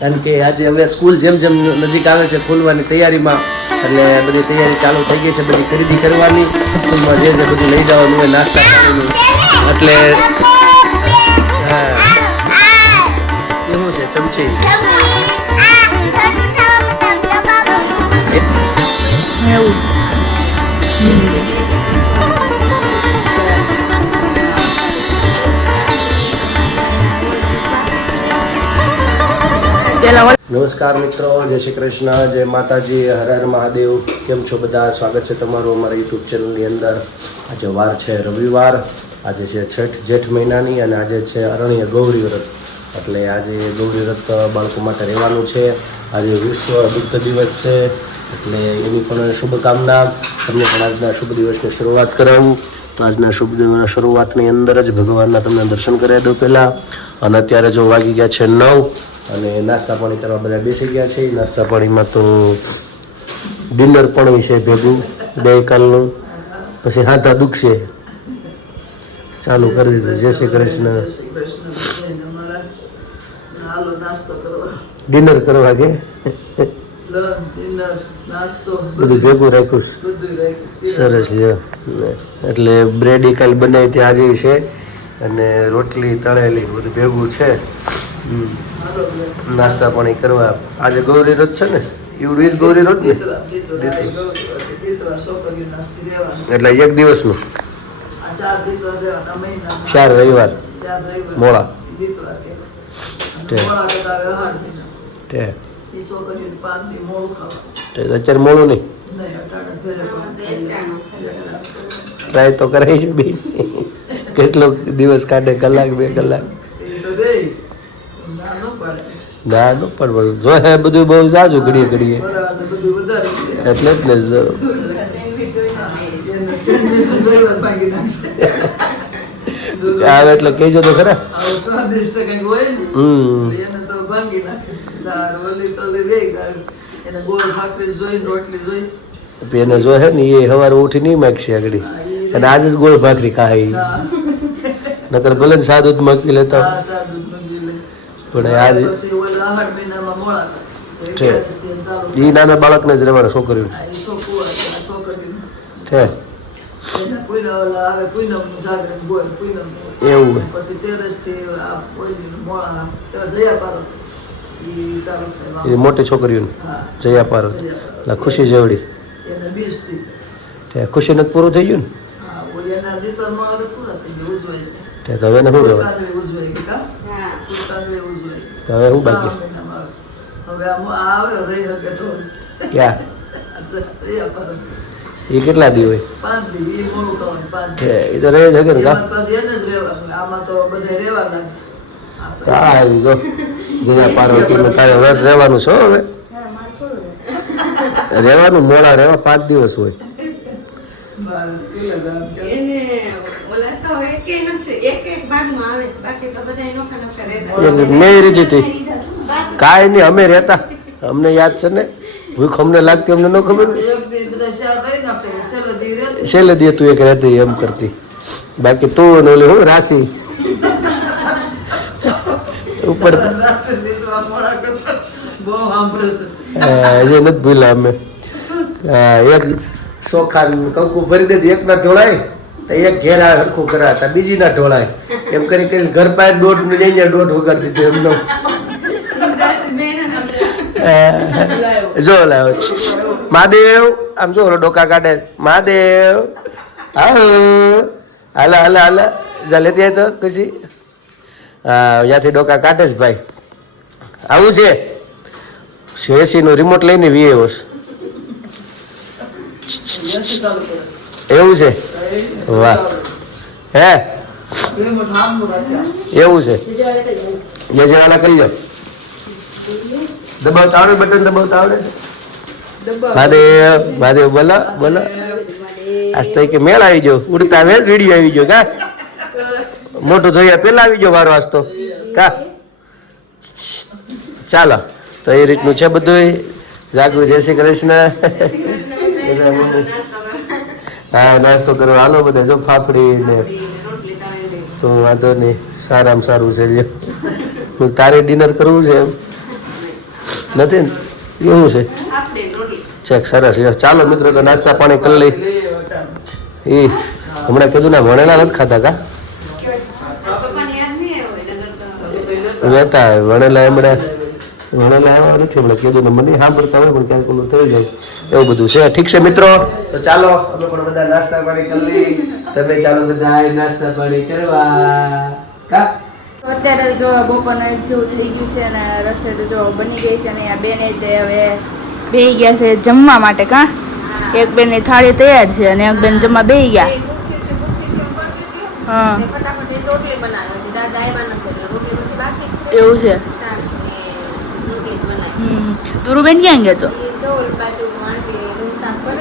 કારણ કે આજે હવે સ્કૂલ જેમ જેમ નજીક આવે છે ખોલવાની તૈયારીમાં એટલે બધી તૈયારી ચાલુ થઈ ગઈ છે, બધી ખરીદી કરવાની, સ્કૂલમાં જે બધું લઈ જવાનું હોય નાસ્તા પાણીનું. એટલે હા એવું છે ચમચી નમસ્કાર મિત્રો, જય શ્રી કૃષ્ણ, જય માતાજી, હર હર મહાદેવ. કેમ છો બધા? સ્વાગત છે તમારું અમારા યુટ્યુબ ચેનલની અંદર. આજે વાર છે રવિવાર, આજે છે છઠ જેઠ મહિનાની અને આજે છે અરણ્ય ગૌરી વ્રત. એટલે આજે ગૌરી વ્રત બાળકો માટે રહેવાનું છે. આજે વિશ્વ દુગ્ધ દિવસ છે એટલે એની પણ શુભકામના. તમને પણ આજના શુભ દિવસની શરૂઆત કરાવું. તો આજના શુભ દિવસની શરૂઆતની અંદર જ ભગવાનના તમને દર્શન કરાવી દઉં પહેલાં. અને અત્યારે જો વાગી ગયા છે 9 અને નાસ્તા પાણી કરવા બધા બેસી ગયા છે. નાસ્તા પાણીમાં તો ડિનર પણ છે ભેગું ગઈકાલનું, પછી હાથા દુખશે ચાલુ કરી દીધું. જય શ્રી કૃષ્ણ. ડિનર કરવા કે બધું ભેગું રાખ્યું સરસ લ્યો. એટલે બ્રેડ કાલ બનાવી તે આજે છે અને રોટલી તળેલી બધું ભેગું છે. નાસ્તા પાણી કરવા. આજે ગૌરી વ્રત છે ને, એવું જ ગૌરી વ્રત ને, એટલે એક દિવસનું 4 રવિવાર મોડા અત્યારે મોડું નહીં ટ્રાય તો કરાવી છે બેન. કેટલો દિવસ કાઢે, કલાક 2 કલાક ના ન પણ જો હે બધું બહુ જાજુ ઘડીએ ઘડીએ એટલે જ ને આવે એટલે કહેજો તો ખરા. એને જો હે ને એ સવારે ઉઠી નહીં માગશે આગળ, અને આજે જ ગોળ ભાખરી ખાય, નકર ભલે ને સાદું જ માગી લેતા પણ આજે એ નાના બાળકને જ રહેવાના છોકરીઓ છે એવું એ મોટી છોકરીઓને જયા પારો ખુશી જેવડી ખુશી નથી પૂરું થઈ ગયું ને તો હવે ને શું રહેવાય તો હવે શું બાકી ક્યાં એ કેટલા દી હોય એ તો રહે છે કે ને કાંઈ જો જયા પાર્વતીનું તારે વ્રત રહેવાનું છો હવે રહેવાનું મોડા રહેવા 5 દિવસ હોય. મેં રીતી કાંઈ નહીં, અમે રહેતા, અમને યાદ છે ને, ભૂખ અમને લાગતી અમને ન ખબર. છેલ્લે દે તું એક રહેતી એમ કરતી, બાકી તું ને ઓલી હું રાશિ ઉપર હજી નથી ભૂલા અમે. એક ચોખા કંકુ ભરી દેતી, એક ના ઢોળાય તો એક ઘેરા હરખું કરાતા, બીજી ના ઢોળાય એમ કરી કરી ઘર પાસે 1.5 જઈને 1.5 વગાડી દીધું એમનો. જો લાવ મહાદેવ આમ જો ડોકા કાઢે મહાદેવ. હાલા હાલા હાલા જા લેતી તો કશી ત્યાંથી ડોકા કાઢે જ ભાઈ. આવું છે એસી નું રિમોટ લઈને વીએ એવું છે. વાહ હે એવું છે. જે જવાના કરી જાઓ. દબાવતા આવડે, બટન દબાવતા આવડે. મહાદેવ મહાદેવ બોલા બોલા. આજ તો કે મેળ આવી ગયો, ઉડતા વેલ વિડીયો આવી ગયો કા, મોટું ધોયા પેલા આવી ગયો વારો આજ તો કા. ચાલો તો એ રીતનું છે બધું. જાગુ જય શ્રી કૃષ્ણ. હા નાસ્તો કરવા હાલો બધા. જો ફાફડી ને તો વાંધો નહીં, સારામાં સારું છે. તારે ડિનર કરવું છે એમ? નથી ને એવું છે ચેક સરસ લ્યો ચાલો મિત્રો તો નાસ્તા પાણી કરી લઈ એ હમણાં કીધું ને ભણેલા નથી ખાતા કા રહેતા ભણેલા હમણાં આવ્યા નથી હમણાં કીધું ને મને સાંભળતા હોય પણ ક્યાંક ઓલું થઈ જાય એવું બધું છે ઠીક છે મિત્રો તો ચાલો અમે પણ બધા નાસ્તા પાણી કરી લઈ તમે ચાલો બધા નાસ્તા પાણી કરવા કા અત્યારે જો બપોરનો એક જેવું થઈ ગયું છે અને રસોઈ તો જો બની ગઈ છે અને આ બેન તે હવે બેહી ગયા છે જમવા માટે કા એક બેનની થાળી તૈયાર છે અને એક બેન જમવા બેહી ગયા હા એવું છે દુરુબેન ક્યાં ગયા તો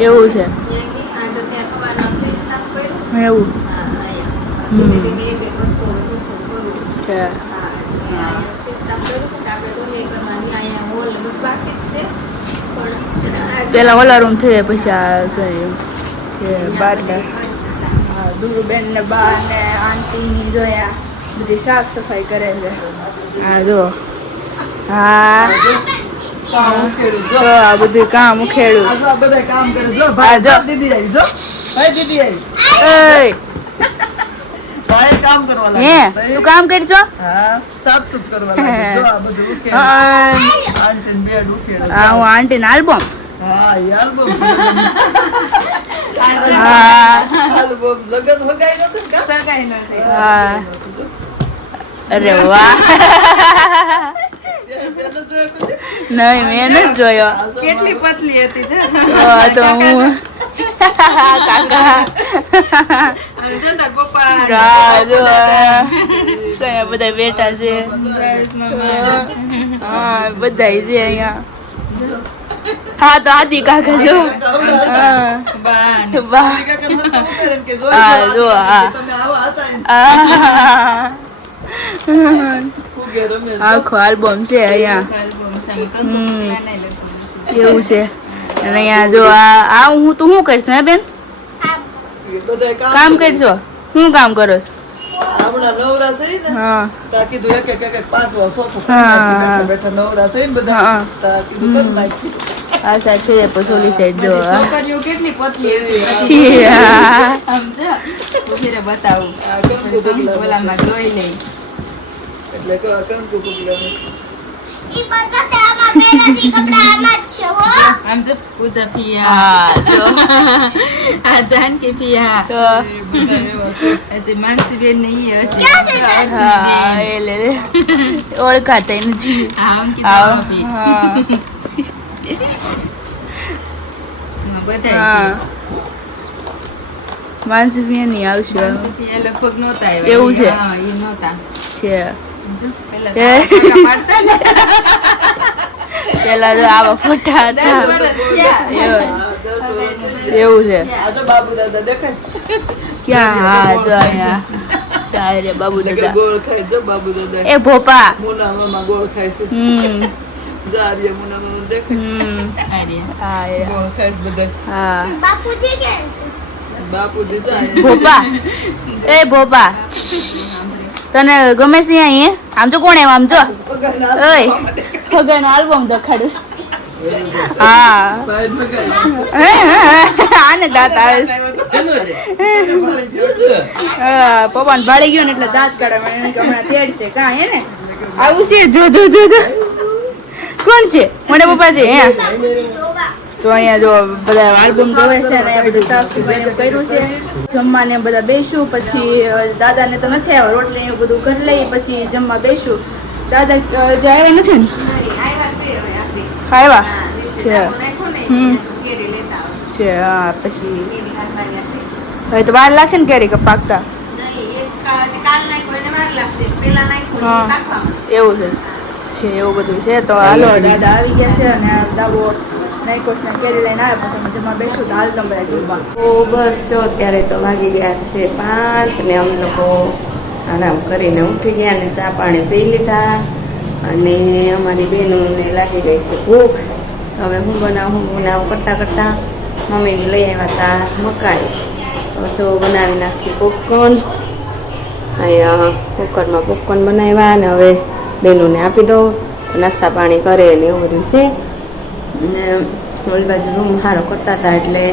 એવું છે એવું પેલા ઓલા રૂમ થઈ પછી આ છે બાટલા દુરુબેન ને બા ને આંટી જોયા બધી સાફ સફાઈ કરે છે હા જો હા આ બધું કામ ઉખેડું બધા કામ કરે જો ભાઈ દીદી આવી જો ભાઈ દીદી આવી ભાઈ કામ કરવા હે તું કામ કરજો હા સાફ સુફ કરવા લાગે જો આ બધું ઉકેલ આંટી બેડ ઉકેલ હા હું આંટી ના આલ્બમ હા આલ્બમ હા આલ્બમ લગન હગાઈ નો છે કા સગાઈ નો છે હા અરે વાહ નહીં મેં નથી જોયો કેટલી પતલી હતી તો હું કાકા બધા બેઠા છે હા બધા છે અહીંયા હા તો આદિ કાકા જો હા જો હા આખો આલ્બમ છે અહીંયા એવું છે અને અહીંયા જો આ હું તું શું કરશો હે બેન કામ કરશો શું કામ કરો છો હમણાં નવરા છે ને હા તા કીધું એક પાંચવા સોફો બેઠા બેઠા નવરા છે ને બધા તા કીધું કર નાખી આ સાઈડ છે પછી ઓલી સાઈડ જો છોકરીઓ કેટલી પતલી હતી આમ છે ઉભીરે બતાવું ઓલામાં જોઈ લઈ એટલે કંકુ પગલા આમ જો પૂજા પિયા જો આ જાનકી પિયા તો આજે માનસી બેન ને ઈ હશે હા એ લે ઓળખાતા નથી હા અંકિતા ભાભી હા બધા હા માનસી બેન ની આવશે માનસી પિયા લગભગ નહોતા આવ્યા એવું છે? હા ઈ નહોતા છે જો પેલા હે? ફોટા પાડતા ને પેલા જો આવા ફોટા હતા 10 વર્ષ થયા. એવું છે આ તો બાબુ દાદા દેખાય ક્યાં હા જો અહીંયા ત્યાં રે બાબુ એટલે કે દાદા ગોળ ખાય જો બાબુ દાદા એ ભોપા મુના મામા ગોળ ખાય છે જા રે મુના મામા દેખાય અરે હા એ ગોળ ખાય છે બધા હા બાપુજી જાય ભોપા એ ભોપા તને ગમે છે અહીં આમ જો કોણ આમ જો ઓય ખગન આલ્બમ દેખાડું હા ભાઈ ભગાય આને દાંત આવે છે. હા પપ્પાને ભાળી ગયો ને એટલે દાંત કાઢે એને કે હમણાં તેડ છે કા હે ને આવું છે જો જો જો જો કોણ છે મોટા પપ્પા છે હે તો અહીંયા જો બધા આલ્બમ જોવે છે ને અહીંયા બધું સાફ સફાઈ કર્યું છે જમવાને બધા બેસું પછી દાદાને તો નથી આવ્યા રોટલી એવું બધું કરી લઈ પછી જમવા બેસું દાદા જે આવ્યા નથી ને આવ્યા છે છે હા પછી હવે તો વાર લાગશે ને કેરી પાકતા હા એવું છે એવું બધું છે તો હાલો દાદા આવી ગયા છે અને દાવો નાઈકોસને કેરી લઈને આવે પછી અમે જમવા બેસું તો હાલ તમે બધા જમવા તો બસ જો અત્યારે તો વાગી ગયા છે 5 ને અમે લોકો આરામ કરીને ઉઠી ગયા ને ચા પાણી પી લીધા અને અમારી બહેનોને લાગી ગઈ છે ભૂખ હવે હું બનાવું કરતાં કરતાં મમ્મીને લઈ આવ્યા હતા મકાઈ તો જો બનાવી નાખી પોપકોર્ન અહીંયા કુકરમાં પોપકોર્ન બનાવ્યા અને હવે બહેનોને આપી દો નાસ્તા પાણી કરે ને એવું બધું છે. અને ઓલી બાજુ રૂમ સારો કરતા હતા એટલે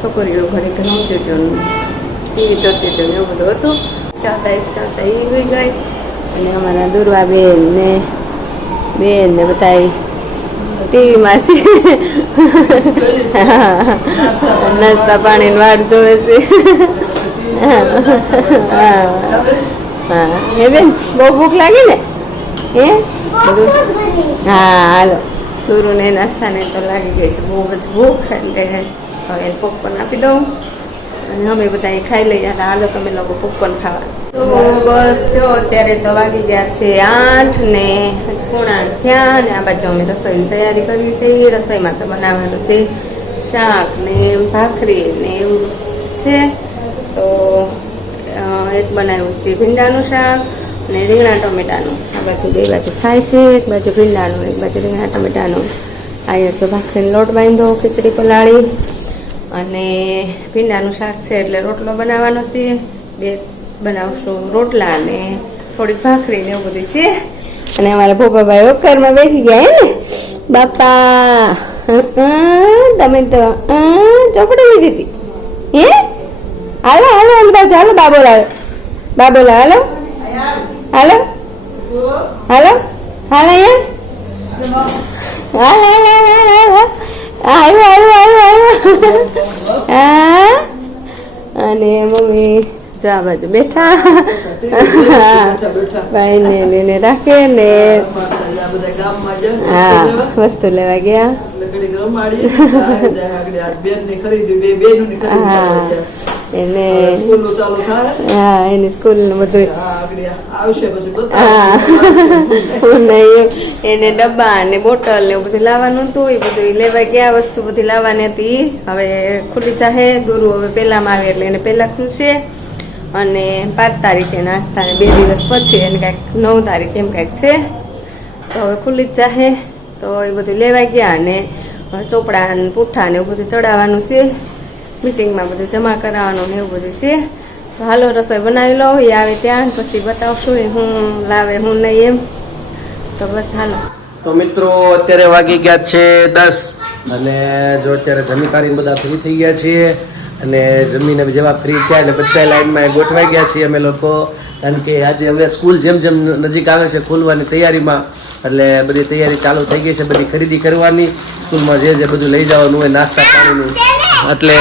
છોકરીઓ ઘડીક રમતી હતો, ટીવી જોતી હતી ને એવું બધું હતું. હિચકાવતા એ હોઈ ગઈ. અને અમારા દુર્વા બેન ને બધા ટીવીમાં છે, નાસ્તા પાણી વાટ જોવે છે. હા હે બેન, બહુ ભૂખ લાગી ને? હે હા હાલો, દુરુ ને નાસ્તાને તો લાગી ગઈ છે બહુ જ ભૂખ, એટલે હવે એને પોપકોર્ન આપી દઉં અને અમે બધા ખાઈ લઈએ. હાલો તમે લોકો પોપકોર્ન ખાવા. તો બસ જો અત્યારે તો વાગી ગયા છે 8 ને હજી 7:45 થયા. અને આ બાજુ અમે રસોઈની તૈયારી કરી છે. રસોઈમાં તો બનાવવાનું છે શાક ને ભાખરી ને એવું છે. તો એક બનાવ્યું છે ભીંડાનું શાક અને રીંગણા ટમેટાનું. આ બાજુ બે બાજુ થાય છે, એક બાજુ ભીંડાનું એક બાજુ રીંગણા ટમેટાનું. અહીંયા જો ભાખરીનો લોટ બાંધો, ખીચડી પલાળી અને ભીંડાનું શાક છે એટલે રોટલો બનાવવાનો છે. 2 બનાવશું રોટલા અને થોડીક ભાખરી ને એવું બધું છે. અને અમારા ભોપાભાઈ ઓકરમાં બેસી ગયા હે ને બાપા. તમે તો ચોપડી લીધી હતી હે? હાલો હાલો હાલો બાજુ હાલો, બાબોલ આવે, બાબોલ હાલો હાલો હાલો હાલો અહીંયા અને મમ્મી જો આ બાજુ બેઠા ભાઈ ને રાખે ને હા વસ્તુ લેવા ગયા. એને હા એની સ્કૂલ ને બધું એને ડબ્બા ને બોટલ ને એવું બધું લાવવાનું હતું. એ બધું લેવા ગયા, વસ્તુ બધી લાવવાની હતી. હવે ખુલ્લી ચાહે દૂર હવે પહેલામાં આવે એટલે એને પહેલા ખુલશે. અને 5 તારીખે નાસ્તા ને 2 દિવસ પછી એને કાંઈક 9 તારીખે એમ કાંઈક છે. તો હવે ખુલ્લી જ ચાહે. તો એ બધું લેવા ગયા અને ચોપડા ને પૂઠા ને એવું બધું ચડાવવાનું છે. મીટિંગમાં બધું જમા કરાવવાનું ને એવું બધું છે. તો હાલો રસોઈ બનાવી લો, એ આવે ત્યાં પછી બતાવશું એ હું લાવે હું નહીં એમ. તો બસ હાલો. તો મિત્રો અત્યારે વાગી ગયા છે 10 અને જો અત્યારે જમી કાઢીને બધા ફ્રી થઈ ગયા છીએ. અને જમીને જેવા ફ્રી થયા એટલે બધા લાઈનમાં ગોઠવાઈ ગયા છીએ અમે લોકો. કારણ કે આજે હવે સ્કૂલ જેમ જેમ નજીક આવે છે ખોલવાની તૈયારીમાં, એટલે બધી તૈયારી ચાલુ થઈ ગઈ છે. બધી ખરીદી કરવાની સ્કૂલમાં જે જે બધું લઈ જવાનું હોય નાસ્તા પાણીનું. એટલે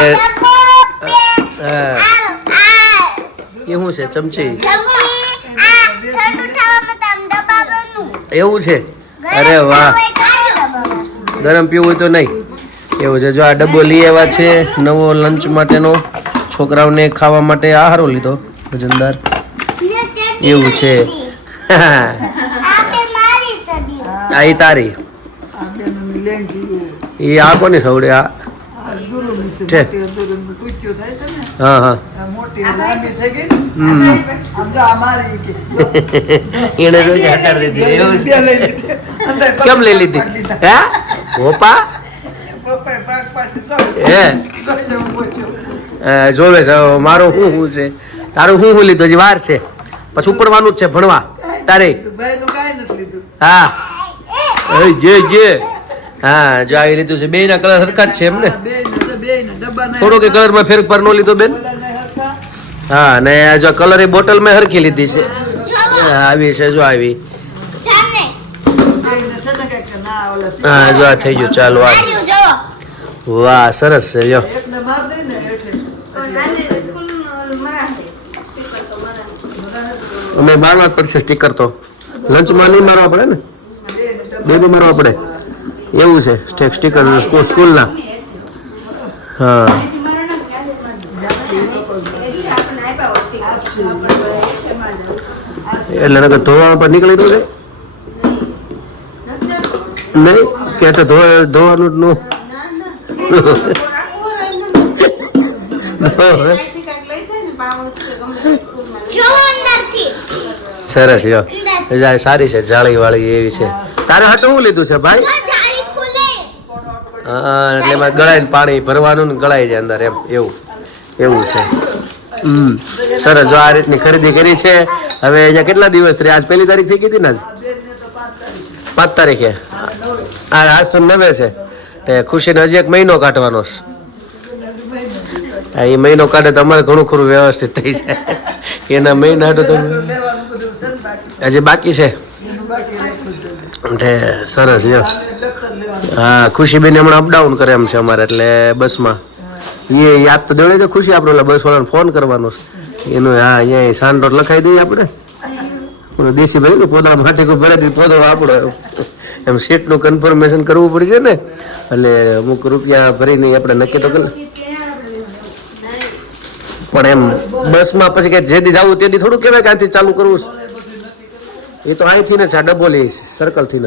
એ શું છે ચમચી એવું છે? અરે વાહ, ગરમ પીવું હોય તો નહીં એવું છે. જો આ ડબ્બો લઈ આવ્યા છે નવો લંચ માટેનો, છોકરાઓને ખાવા માટે આહારો લીધો વજનદાર એવું છે. આ ઈ તારી એ આ કોની સવડે આ છે? હા હા એને જોઈ હટાડી દીધી એવું છે. કેમ લઈ લીધી હે ગોપા? જોવે છે મારો શું છે, તારું શું લીધું? હજી વાર છે, પછી ઉપડવાનું જ છે ભણવા તારે. હા જે હા જો આવી લીધું છે. બે ના કલર સરખા જ છે એમ ને? થોડો કે કલર માં ફેરફાર નો લીધો બેન? હા ને જો કલર એ બોટલ માં હરખી લીધી છે. આવી છે જો આવી. હા જો આ થઈ ગયું. ચાલો આ વાહ સરસ છે. જો અમે મારવા જ પડશે સ્ટીકર. તો લંચમાં નહીં મારવા પડે ને, બે મારવા પડે એવું છે સ્ટીકર સ્કૂલના. હા એટલે નકર ધોવા પર નીકળી દઉં નહીં કે ધોવાનું જ સરસ. લ્યો સારી છે, જાળી વાળી એવી છે. તારે હટું શું લીધું છે ભાઈ? હા એટલે એમાં ગળાઈને પાણી ભરવાનું ને ગળાઈ જાય અંદર એમ એવું છે. સરસ. જો આ રીતની ખરીદી કરી છે. હવે અહીંયા કેટલા દિવસ રહે? આજ 1 તારીખ થઈ ગઈ હતી ને? આજ 5 તારીખે આજ તો 9 છે તે ખુશીને હજી 1 મહિનો કાઢવાનો છે. એ મહિનો કાઢે તો અમારે ઘણું ખરું વ્યવસ્થિત થઈ જાય. એના મહિના તો લેવાનું બધું છે ને બાકી હજી બાકી છે. એનું બાકી રાખવું છે. એટલે સરસ લ્યો. આને દફતર લેવાનું. હા ખુશીબેન હમણાં અપડાઉન કરે એમ છે અમારે એટલે બસમાં એ યાદ તો દેવડે તો ખુશી આપણે ઓલા બસ વાળાને ફોન કરવાનો છે એનું. હા અહીંયા સાંડોટ લખાઈ દઈએ આપણે દેશી ભાઈ પોતા માટે કોઈ ભરે દી પોતો આપણો એમ સીટનું કન્ફર્મેશન કરવું પડશે ને એટલે અમુક રૂપિયા ભરીને આપણે નક્કી તો કરી પણ એમ બસમાં પછી કે જેથી જવું તેથી થોડું કહેવાય કે આથી ચાલુ કરવું છે. એ તો અહીંથી ને છે આ ડબોલી સર્કલથી જ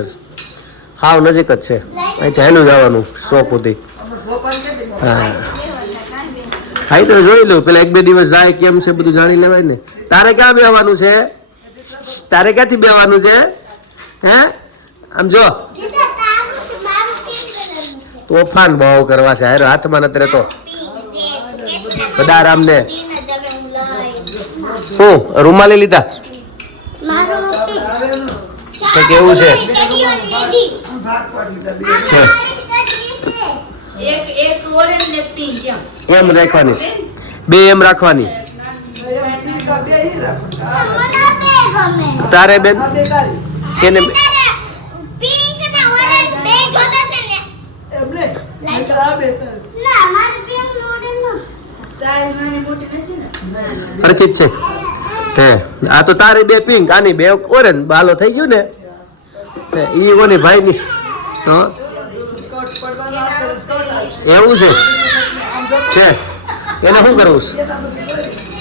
હાવ નજીક જ છે. અહીંથી હાલું જવાનું 100 સુધી. હા હા એ તો જોઈ લઉં પેલા 1-2 દિવસ જાય કેમ છે બધું જાણી લેવાય ને. તારે ક્યાં બેવાનું છે? તારે ક્યાંથી બેવાનું છે? હે આમ જો તોફાન બહુ કરવા છે. હારો હાથમાં નથી રહેતો બધા આરામને. હું રૂમાલી લીધા તો કેવું છે ભાગ પાડી દીધા બે. છે એક ઓરેન્જ ને પિંક એમ એમ રાખવાની છે. 2 એમ રાખવાની. એમ ઠીક આ બે ઈ રાખો. તારે બેન આ બે કાઢી. એને એમ ને નહીંતર આ બે તારી. સાઈઝ નાની મોટી નથી ને હરખી જ છે. હે આ તો તારી 2 પિંક આની 2 ઓરેન્જ બાલો થઈ ગયું ને. ઈ કોની ભાઈની તો સ્કર્ટ પડવાનો આ સ્કર્ટ આવશે. એવું છે એને શું કરવું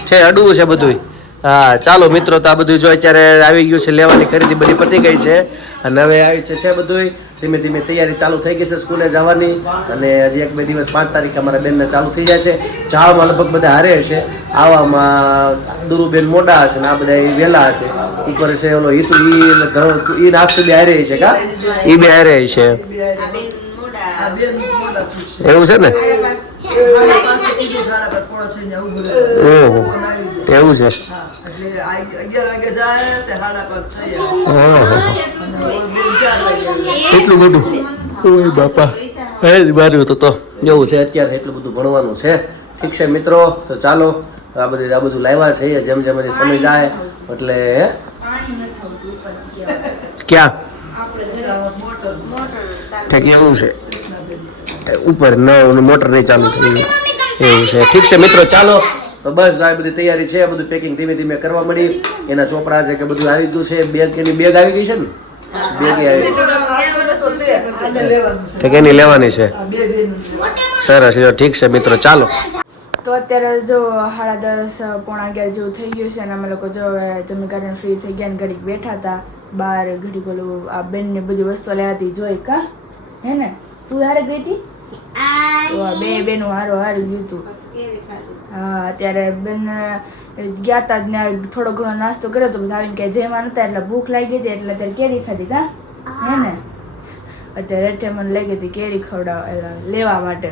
છે? અડવું છે બધું. હા ચાલો મિત્રો તો આ બધું જો અત્યારે આવી ગયું છે લેવાની ખરીદી બધી પતી ગઈ છે અને હવે આવી છે બધું ધીમે ધીમે તૈયારી ચાલુ થઈ ગઈ છે સ્કૂલે જવાની. અને હજી 1-2 દિવસ 5 તારીખે અમારા બેનને ચાલુ થઈ જાય છે. જવામાં લગભગ બધા હારે હશે, આવવામાં દુરુબેન મોડા હશે ને આ બધા વહેલા હશે. ઈ કરે છે ઓલો હિતુ ઈ નાસ્તો બે હારે છે કા ઈ બે હારે છે આ બે મોટા છે. એવું છે ને. 5:30 કીધું 5:30 પોણા થઈને આવું બધું. ઓહો ફોન આવી ગયો. એવું છે. હા એટલે 11 વાગે જાય તે 5:30 થઈ જાય. ઓહો અને 4 વાગે એટલું બધું ઓય બાપા હે માર્યું તો જેવું છે અત્યારે એટલું બધું ભણવાનું છે. ઠીક છે મિત્રો તો ચાલો આ બધું લાવ્યા છે જેમ જેમ હજી સમય જાય એટલે ક્યાં ઠીક એવું છે ઉપર મોટર નહીં ચાલુ થઈ એવું છે. ઠીક છે મિત્રો ચાલો તો બસ આ બધી તૈયારી છે. બધું પેકિંગ ધીમે ધીમે કરવા મળી. એના ચોપડા છે કે બધું આવી ગયું છે. બેગ આવી ગઈ છે ને બેગ આવી તો છે આને લેવાનું છે. ઠીક એની લેવાની છે. આ બે બેનું સરસ લ્યો ઠીક છે મિત્રો ચાલો. તો અત્યારે જો 10:30 પોણા 11 જેવું થઈ ગયું છે અને અમે લોકો જો તમે ગાર્ડન ફ્રી થઈ ગયા ને ઘડીક બેઠા હતા બહાર ઘડીક ઓલું આ બેનને બધી વસ્તુ લેવા હતી જોઈ કા હે ને તું હારે ગઈ હતી તો આ બે બેનું હારો હારી ગયું હતું. હા અત્યારે બેન ગયા હતા ને થોડો ઘણો નાસ્તો કર્યો તો પછી આવીને કે જેમાં નતા એટલે ભૂખ લાગી હતી એટલે અત્યારે કેરી ખાધી કા હે ને. અત્યારે રેઠે મને લઈ ગઈ હતી કેરી ખવડાવવા લેવા માટે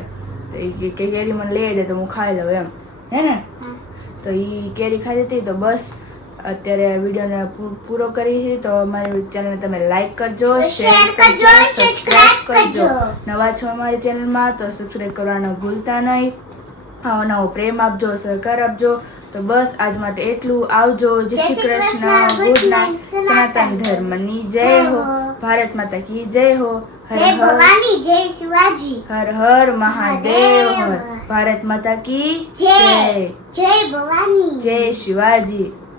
તો એ કે કેરી મને લઈ દે તો હું ખાઈ લઉં એમ હે ને. તો એ કેરી ખાધી હતી તો બસ અત્યારે વિડીયોને પૂરો કરી છે. તો અમારી ચેનલને તમે લાઈક કરજો, શેર કરજો, સબસ્ક્રાઈબ કરજો. નવા છો અમારી ચેનલમાં તો સબસ્ક્રાઈબ કરવાનું ભૂલતા નહીં. આવો નવો પ્રેમ આપજો, સહકાર આપજો. તો બસ આજ માટે એટલું. આવજો. જય શ્રી કૃષ્ણ. Good night. સનાતન ધર્મની જય હો. ભારત માતા કી જય હો. હર હર હર હર મહાદેવ હર. ભારત માતા કી જય. જય ભવાની. જય શિવાજી.